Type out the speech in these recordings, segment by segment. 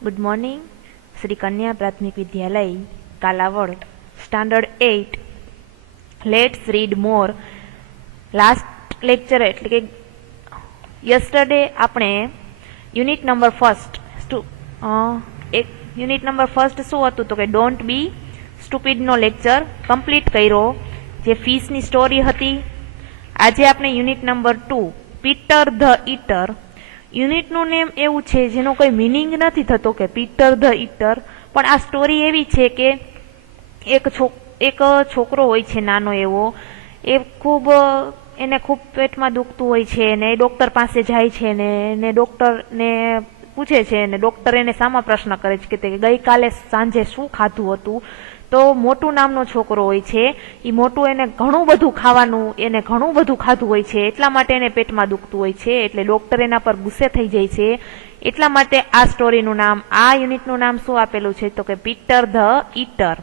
Good morning. Shri Kanya Prathamik Vidyalaya Kalavad standard 8 let's read more. Last lecture एटले के yesterday आपणे यूनिट नंबर फर्स्ट एक यूनिट नंबर फर्स्ट शुं हतुं तो के डोंट बी स्टूपिड नो लेक्चर कम्प्लीट कर्यो जे फीस नी स्टोरी हती। आज आपणे यूनिट नंबर 2 पीटर ध ईटर। यूनिट નું નેમ એવું છે જેનો કોઈ મીનિંગ નથી થતો કે પીટર ધ ઈટર, પણ આ સ્ટોરી એવી છે કે એક છોકરો હોય છે નાનો એવો, એ એને ખૂબ પેટમાં દુખતું હોય છે ને ડોક્ટર પાસે જાય છે ને ડોક્ટરને પૂછે છે ને ડોક્ટર એને સામા પ્રશ્ન કરે છે કે તે ગઈકાલે સાંજે શું ખાધું હતું। તો મોટું નામનો છોકરો હોય છે, એ મોટું એને ઘણું બધું ખાધું હોય છે, એટલા માટે એને પેટમાં દુખતું હોય છે, એટલે ડોક્ટર એના પર ગુસ્સે થઈ જાય છે। એટલા માટે આ સ્ટોરીનું નામ, આ યુનિટનું નામ શું આપેલું છે તો કે પીટર ધ ઈટર।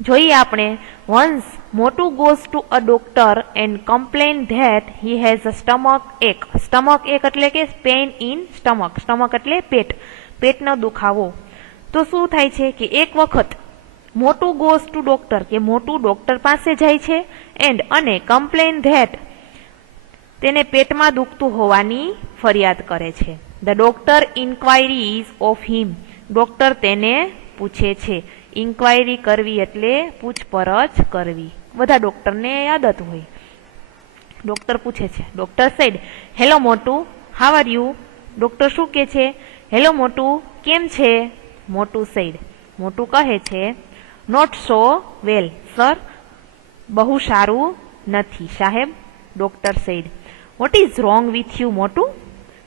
જોઈએ આપણે, once Motu goes to a doctor and complain that he has a stomach ache. Stomach ache એટલે કે પેઇન ઇન સ્ટમક, સ્ટમક એટલે પેટનો દુખાવો। તો શું થાય છે કે એક વખત મોટું ગોઝ ટુ ડોક્ટર કે મોટું ડોક્ટર પાસે જાય છે અને કમ્પ્લેન ધેટ તેને પેટમાં દુખતું હોવાની ફરિયાદ કરે છે। The doctor inquiries of him. Doctor તેને પૂછે છે। ઇન્ક્વાયરી કરવી એટલે પૂછપરછ કરવી, બધા ડોક્ટરને આદત હોય। ડોક્ટર પૂછે છે, ડોક્ટર સેડ હેલો મોટું, હાઉ આર યુ। ડોક્ટર શું કહે છે, હેલો મોટું, કેમ છે। મોટું સેડ, મોટું કહે છે નોટ સો વેલ સર, બહુ સારું નથી સાહેબ। Doctor said what is wrong with you Motu,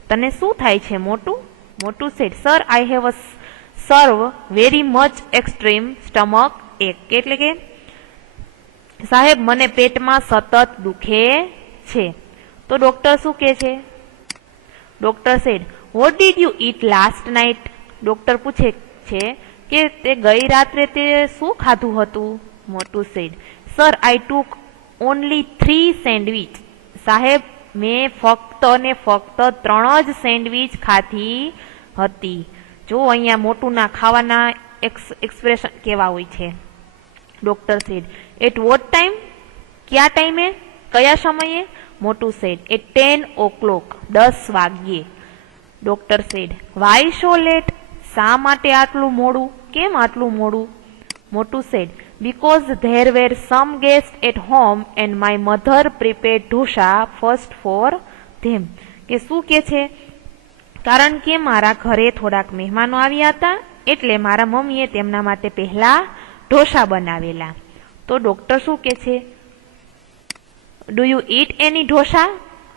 તને શું થાય છે Motu. Motu said sir I have a serve very much extreme stomach ache, એટલે કે સાહેબ મને પેટમાં સતત દુખે છે। તો ડોક્ટર શું કહે છે, doctor said what did you it last night. Doctor પૂછે છે કે તે ગઈ રાત્રે તે શું ખાધું હતું। Motu said sir I took only 3 sandwich. સાહેબ મેં ફક્ત 3 જ સેન્ડવીચ ખાધી હતી। જો અહીંયા મોટુંના ખાવાના એક્સપ્રેશન કેવા હોય છે। Doctor said at what time, કયા ટાઈમે, કયા સમયે। મોટું સેડ એટ 10 o'clock, 10 વાગ્યે। Doctor said why so late, શા માટે આટલું મોડું, કેમ આટલું મોડું। Motu said because there were some guest at home and my mother prepared dosa first for them. કે શું કે છે, કારણ કે મારા ઘરે થોડાક મહેમાનો આવ્યા હતા, એટલે મારા મમ્મીએ તેમના માટે પહેલા ઢોસા બનાવેલા। તો ડોક્ટર શું કે છે, do you it any dosa.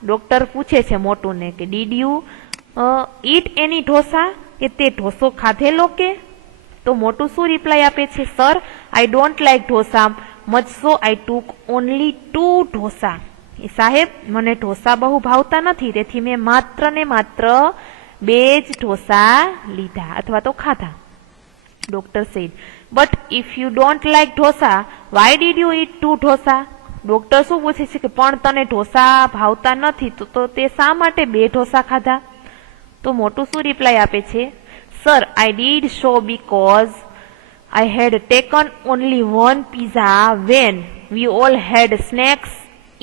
Doctor પૂછે છે મોટુંને કે ડીડ યુ ઈટ એની ઢોસા, કે તે ઢોસો ખાધેલો કે। તો મોટું શું રિપ્લાય આપે છે, sir I don't like dosa much so I took only 2 dosa. સાહેબ મને ઢોસા બહુ ભાવતા નથી, તેથી મેં માત્ર ને માત્ર 2 જ ઢોસા લીધા અથવા તો ખાધા। Doctor said but if you don't like dosa why did you eat 2 dosa. Doctor શું પૂછે છે કે પણ તને ઢોસા ભાવતા નથી તો તે શા માટે 2 ઢોસા ખાધા। તો મોટું શું રિપ્લાય આપે છે, sir I did so because I head taken only 1 pizza when we all had snacks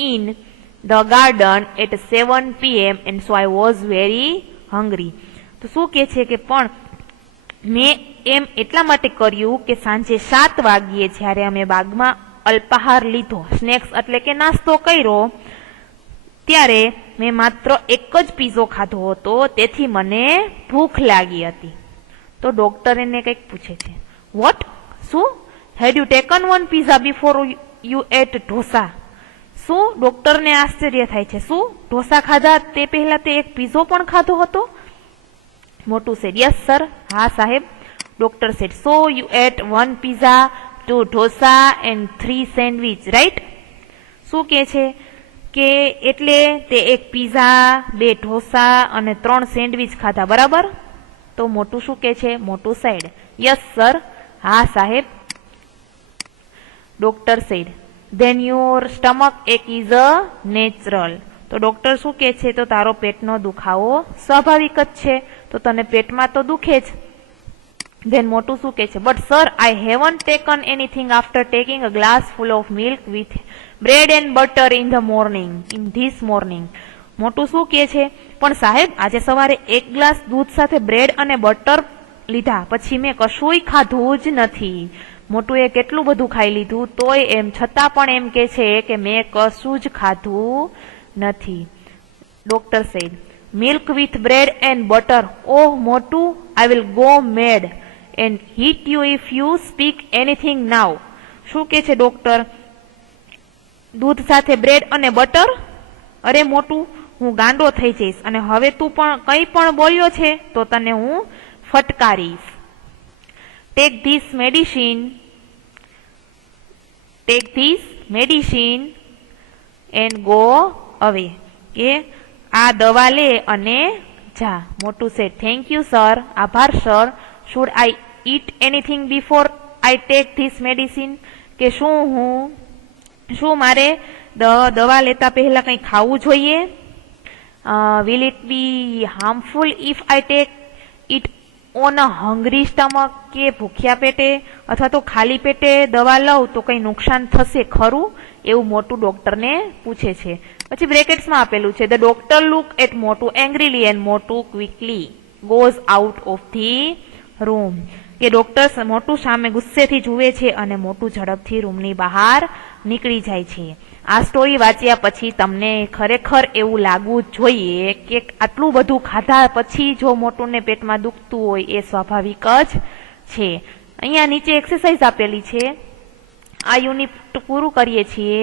in the garden at 7 PM and so I was very hungry। તો શું કહે છે કે પણ મેં એમ એટલા માટે કર્યું કે સાંજે 7 વાગ્યે જ્યારે અમે બાગમાં અલ્પાહાર લીધો, સ્નેક્સ એટલે કે નાસ્તો કર્યો, ત્યારે મેં માત્ર એક જ પીઝો ખાધો હતો, તેથી મને ભૂખ લાગી હતી। તો ડોક્ટર એને કંઈક પૂછે છે, વોટ, શું, had you taken 1 pizza before you ate dosa. શું, ડોક્ટરને આશ્ચર્ય થાય છે, શું ઢોસા ખાધા તે પહેલા તે એક પીઝો પણ ખાધો હતો। મોટું સેડ યસ સર, હા સાહેબ। Doctor said so you ate 1 pizza 2 dosa and 3 sandwich right. શું કે છે કે એટલે તે એક પીઝા, 2 ઢોસા અને 3 સેન્ડવીચ ખાધા, બરાબર। તો મોટું શું કે છે, મોટું સેડ યસ સર, હા સાહેબ। Doctor said then your stomach ache is a natural. તો ડોક્ટર શું કે છે, તો તારો પેટનો દુખાવો સ્વાભાવિક જ છે, તો તને પેટમાં તો દુખે જ, ધેન મોટું શું કહે છે, but sir I haven't taken anything after taking a glass full of milk with bread and butter in this morning. મોટું શું કહે છે, પણ સાહેબ આજે સવારે એક ગ્લાસ દૂધ સાથે બ્રેડ અને બટર લીધા પછી મેં કશુંય ખાધું જ નથી. મોટુએ કેટલું બધું ખાઈ લીધું તોય એમ છતાં પણ એમ કે છે કે મેં કશું જ ખાધું નથી. Doctor said, milk with bread and butter, oh Motu, I will go mad and hit you if you speak anything now. શું કે છે ડોક્ટર, દૂધ સાથે બ્રેડ અને બટર? અરે મોટું, હું ગાંડો થઈ જઈશ અને હવે તું પણ કંઈ પણ બોલ્યો છે તો તને હું ફટકારીશ. Take this medicine and go away. કે આ દવા લે અને જા. Motu says thank you sir, આભાર sir. Should I eat anything before I take this medicine? કે શું મારે દવા લેતા પહેલા કંઈ ખાવું જોઈએ? Will it be harmful if I take it on a hungry stomach? કે ભૂખ્યા પેટે અથવા તો ખાલી પેટે દવા લઉં તો કંઈ નુકસાન થશે ખરું? એવું મોટું ડોક્ટરને પૂછે છે. પછી બ્રેકેટ્સમાં આપેલું છે, ધ ડોક્ટર લુક એટ મોટું એંગ્રીલી એન્ડ મોટું quickly goes out of the room. કે ડોક્ટર મોટું સામે ગુસ્સેથી જુએ છે અને મોટું ઝડપથી રૂમની બહાર નીકળી જાય છે. આ સ્ટોરી વાંચ્યા પછી તમને ખરેખર એવું લાગવું જોઈએ કે આટલું બધું ખાધા પછી જો મોટુંને પેટમાં દુખતું હોય એ સ્વાભાવિક જ છે. અહીંયા નીચે એક્સરસાઇઝ આપેલી છે. આ યુનિટ પૂરું કરીએ છીએ.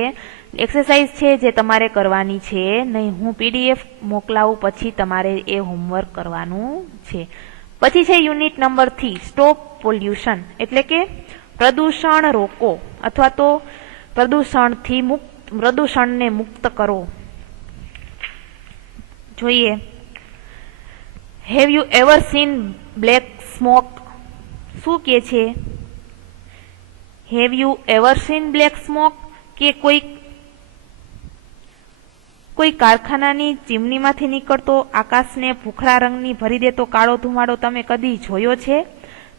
એક્સરસાઇઝ છે જે તમારે કરવાની છે નહીં. હું પીડીએફ મોકલાવું પછી તમારે એ હોમવર્ક કરવાનું છે. પછી છે યુનિટ નંબર 3, સ્ટોપ પોલ્યુશન, એટલે કે પ્રદૂષણ રોકો અથવા તો પ્રદૂષણને મુક્ત કરો. જોઈએ, have you ever scene black smoke? શું કે છે, have you ever scene black smoke? કે કોઈ કારખાનાની ચીમનીમાંથી નીકળતો આકાશને ભૂખરા રંગની ભરી દેતો કાળો ધુમાડો તમે કદી જોયો છે?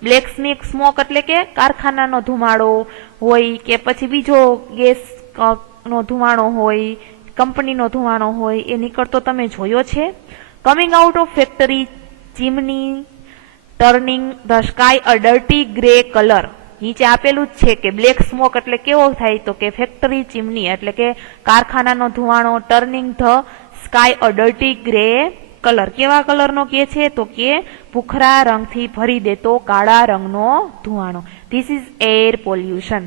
બ્લેક સ્મોક એટલે કે કારખાનાનો ધુમાડો હોય કે પછી બીજો ગેસ નો ધુમાડો હોય, કંપનીનો ધુમાડો હોય, એ નીકળતો તમે જોયો છે? Coming out of factory chimney turning the sky a dirty grey colour. નીચે આપેલું જ છે કે બ્લેક સ્મોક એટલે કેવો થાય, તો કે ફેક્ટરી ચીમની એટલે કે કારખાનાનો ધુમાડો, turning the sky a dirty grey colour. કેવા કલરનો કે છે, તો કે ભૂખરા રંગથી ભરી દેતો કાળા રંગનો ધુમાડો. This is air pollution.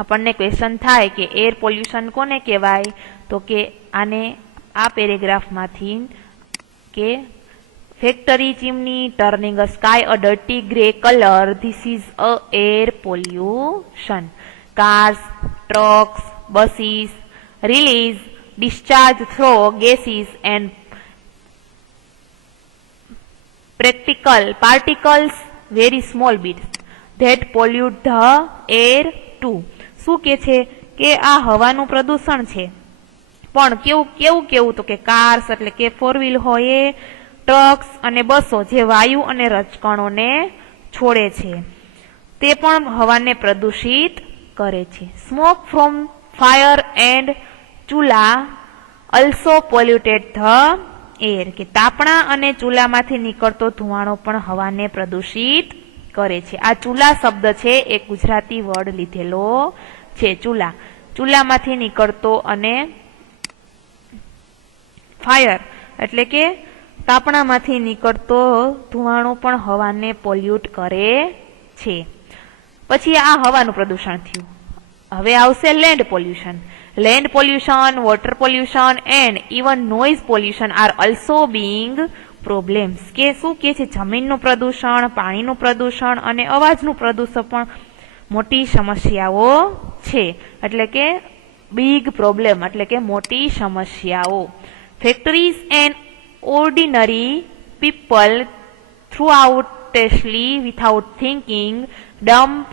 આપણને ક્વેશ્ચન થાય કે એર પોલ્યુશન કોને કહેવાય, તો કે આને આ પેરેગ્રાફમાંથી કે factory chimney turning a sky a dirty grey colour, this is a air pollution. Cars, trucks, buses release discharge through gases and particles, very small bits that pollute the air too. શું કે છે કે આ હવાનું પ્રદૂષણ છે, પણ કેવું તો કે કાર્સ એટલે કે 4 વ્હીલ હોય, ટ્રક્સ અને બસો જે વાયુ અને રજકણોને છોડે છે તે પણ હવાને પ્રદૂષિત કરે છે. સ્મોક ફ્રોમ ફાયર એન્ડ ચૂલા અલ્સો પોલ્યુટેડ ધ એર, કે તાપણા અને ચૂલામાંથી નીકળતો ધુમાડો પણ હવાને પ્રદૂષિત કરે છે. આ ચૂલા શબ્દ છે એ ગુજરાતી વર્ડ લીધેલો છે. ચૂલામાંથી નીકળતો અને ફાયર એટલે કે તાપણામાંથી નીકળતો ધુમાડો પણ હવાને પોલ્યુટ કરે છે. પછી આ હવાનું પ્રદૂષણ થયું. હવે આવશે land pollution. Land pollution, water pollution and even noise pollution are also being problems. કે શું કે છે, જમીનનું પ્રદૂષણ, પાણીનું પ્રદૂષણ અને અવાજનું પ્રદૂષણ પણ મોટી સમસ્યાઓ છે. એટલે કે બિગ પ્રોબ્લેમ એટલે કે મોટી સમસ્યાઓ. Factories and ordinary people throughoutly without thinking dump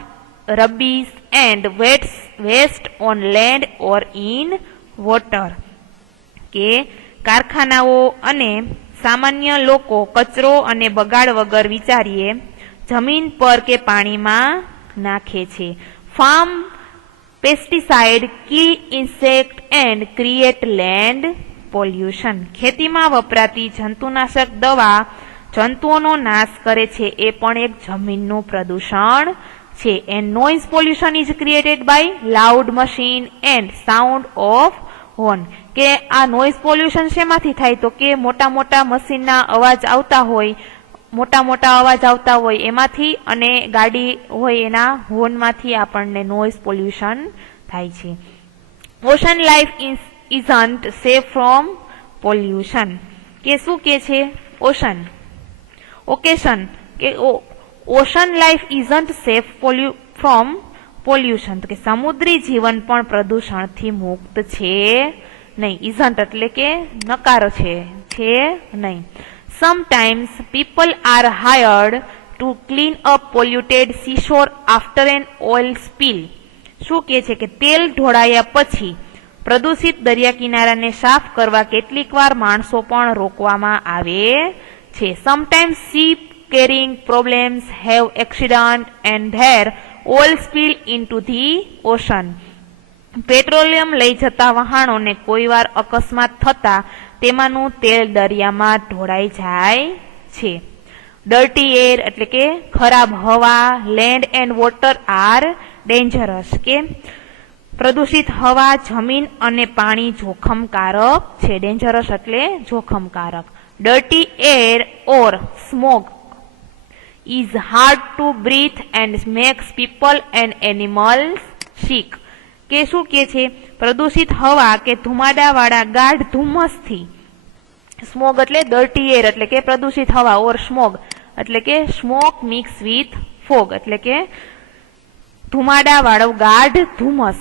rubbish and waste on land or in water. કે કારખાનાઓ અને સામાન્ય લોકો કચરો અને બગાડ વગર વિચારીએ જમીન પર કે પાણીમાં નાખે છે. Farm pesticide kill insect and create land pollution. ખેતીમાં વપરાતી જંતુનાશક દવા જંતુઓનો નાશ કરે છે, એ પણ એક જમીનનું પ્રદૂષણ છે. And noise pollution is created by loud machine and sound of horn. કે આ નોઇઝ પોલ્યુશન શેમાંથી થાય? તો કે મોટા મોટા મશીનના અવાજ આવતા હોય, એમાંથી અને ગાડી હોય એના હોર્નમાંથી આપણને નોઇઝ પોલ્યુશન થાય છે. Ocean life isn't safe from pollution. કે શું કે છે? Ocean life isn't safe from pollution. તો કે સમુદ્રી જીવન પણ પ્રદૂષણથી મુક્ત છે નહીં. ઇઝન્ટ એટલે કે નકારો છે નહીં. Sometimes people are hired to clean up polluted seashore after an oil spill. શું કહે છે કે તેલ ઢોળાયા પછી પ્રદૂષિત દરિયા કિનારાને સાફ કરવા કેટલીક વાર માણસો પણ રોકવામાં આવે છે. Sometimes ship carrying problems have accident and their oil spill into the ocean. Petroleum લઈ જતા વાહનોને કોઈ વાર અકસ્માત થતા તેમાંનું તેલ દરિયામાં ઢોળાઈ જાય છે. ડર્ટી એર એટલે કે ખરાબ હવા. Land and water are dangerous. કે પ્રદૂષિત હવા, જમીન અને પાણી જોખમકારક છે. ડેન્જરસ એટલે જોખમકારક. Dirty air or smoke is hard to breathe and makes people and animals sick. કે શું કે છે? પ્રદૂષિત હવા કે ધુમાડાવાળા ગાઢ ધુમ્મસથી, સ્મોગ એટલે ડર્ટી એર એટલે કે પ્રદૂષિત હવા, ઓર સ્મોગ એટલે કે સ્મોક મિક્સ વિથ ફોગ એટલે કે ધુમાડાવાળો ગાઢ ધુમ્મસ.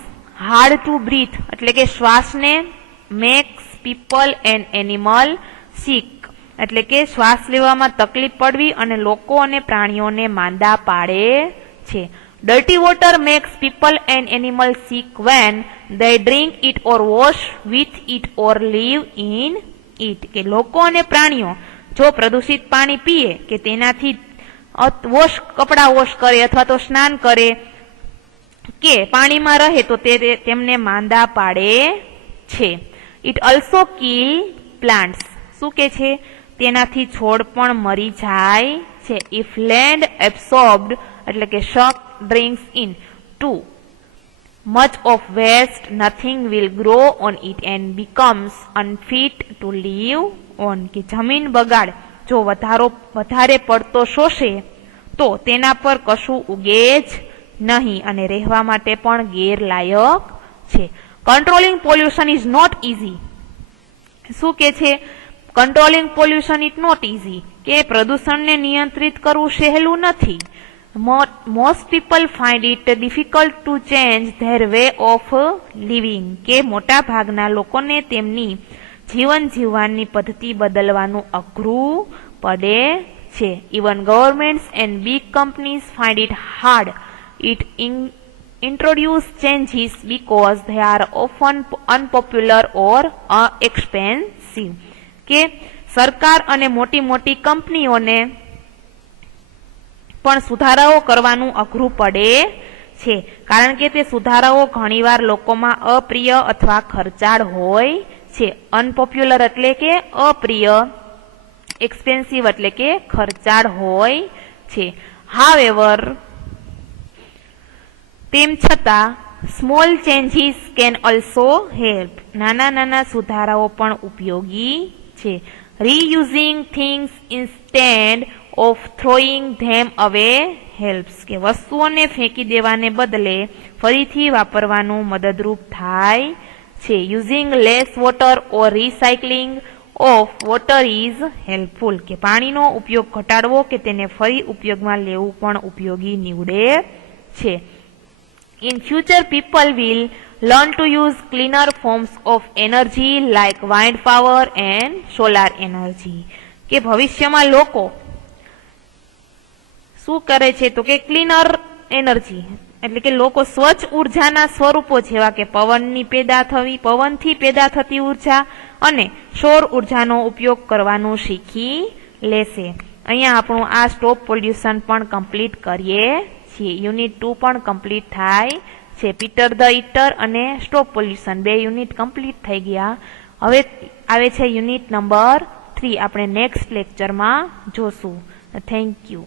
હાર્ડ ટુ બ્રીથ એટલે કે શ્વાસને, મેક્સ પીપલ એન્ડ એનિમલ સિક એટલે કે શ્વાસ લેવામાં તકલીફ પડવી અને લોકો અને પ્રાણીઓને માંદા પાડે છે. Dirty water makes people and animals sick when they drink it or wash with it or live in it. કે લોકો અને પ્રાણીઓ જો પ્રદૂષિત પાણી પીએ કે તેનાથી કપડા વોશ કરે અથવા તો સ્નાન કરે કે પાણીમાં રહે તો તેમને માંદા પાડે છે. It also kill plants. શું કે છે? તેનાથી છોડ પણ મરી જાય છે. If land absorbed એટલે કે shock drinks in too much of waste, nothing will grow on it and becomes unfit to live on. કે જમીન બગાડ જો વધારે પડતો શોષે તો તેના પર કશું ઉગે જ નહીં અને રહેવા માટે પણ ગેરલાયક છે. Controlling pollution is not easy. શું કે છે? Controlling pollution is not easy. કે પ્રદૂષણને નિયંત્રિત કરવું સહેલું નથી. Most people find it difficult to change their way of living. કે મોટા ભાગના લોકોને તેમની જીવન જીવવાની પદ્ધતિ બદલવાનું અઘરું પડે છે. Even governments and big companies find it hard. It introduce changes because they are often unpopular or expensive. કે સરકાર અને મોટી કંપનીઓને પણ સુધારાઓ કરવાનું અઘરું પડે છે કારણ કે તે સુધારાઓ ઘણીવાર લોકોમાં અપ્રિય અથવા ખર્ચાળ હોય છે. અનપોપ્યુલર એટલે કે અપ્રિય, એક્સપેન્સિવ એટલે કે ખર્ચાળ હોય છે. હાવેવર તેમ છતાં small changes can also help. નાના સુધારાઓ પણ ઉપયોગી છે. Reusing things instead of throwing them away helps. કે વસ્તુઓને ફેંકી દેવાને બદલે ફરીથી વાપરવાનું મદદરૂપ થાય છે. Using less water or recycling of water is helpful. કે પાણીનો ઉપયોગ ઘટાડવો કે તેને ફરી ઉપયોગમાં લેવું પણ ઉપયોગી નીવડે છે. In future people will learn to use cleaner forms of energy like wind power and solar energy. કે ભવિષ્યમાં લોકો શું કરે છે? તો કે ક્લીનર એનર્જી એટલે કે લોકો સ્વચ્છ ઉર્જાના સ્વરૂપો જેવા કે પવનથી પેદા થતી ઉર્જા અને સૌર ઉર્જાનો ઉપયોગ કરવાનું શીખી લેશે. અહીંયા આપણું આ સ્ટોપ પોલ્યુશન પણ કમ્પ્લીટ કરીએ છીએ. યુનિટ 2 પણ કમ્પ્લીટ થાય છે. પીટર ધ ઈટર અને સ્ટોપ પોલ્યુશન 2 યુનિટ કમ્પ્લીટ થઈ ગયા. હવે આવે છે યુનિટ નંબર 3. આપણે નેક્સ્ટ લેક્ચરમાં જોશું. Thank you.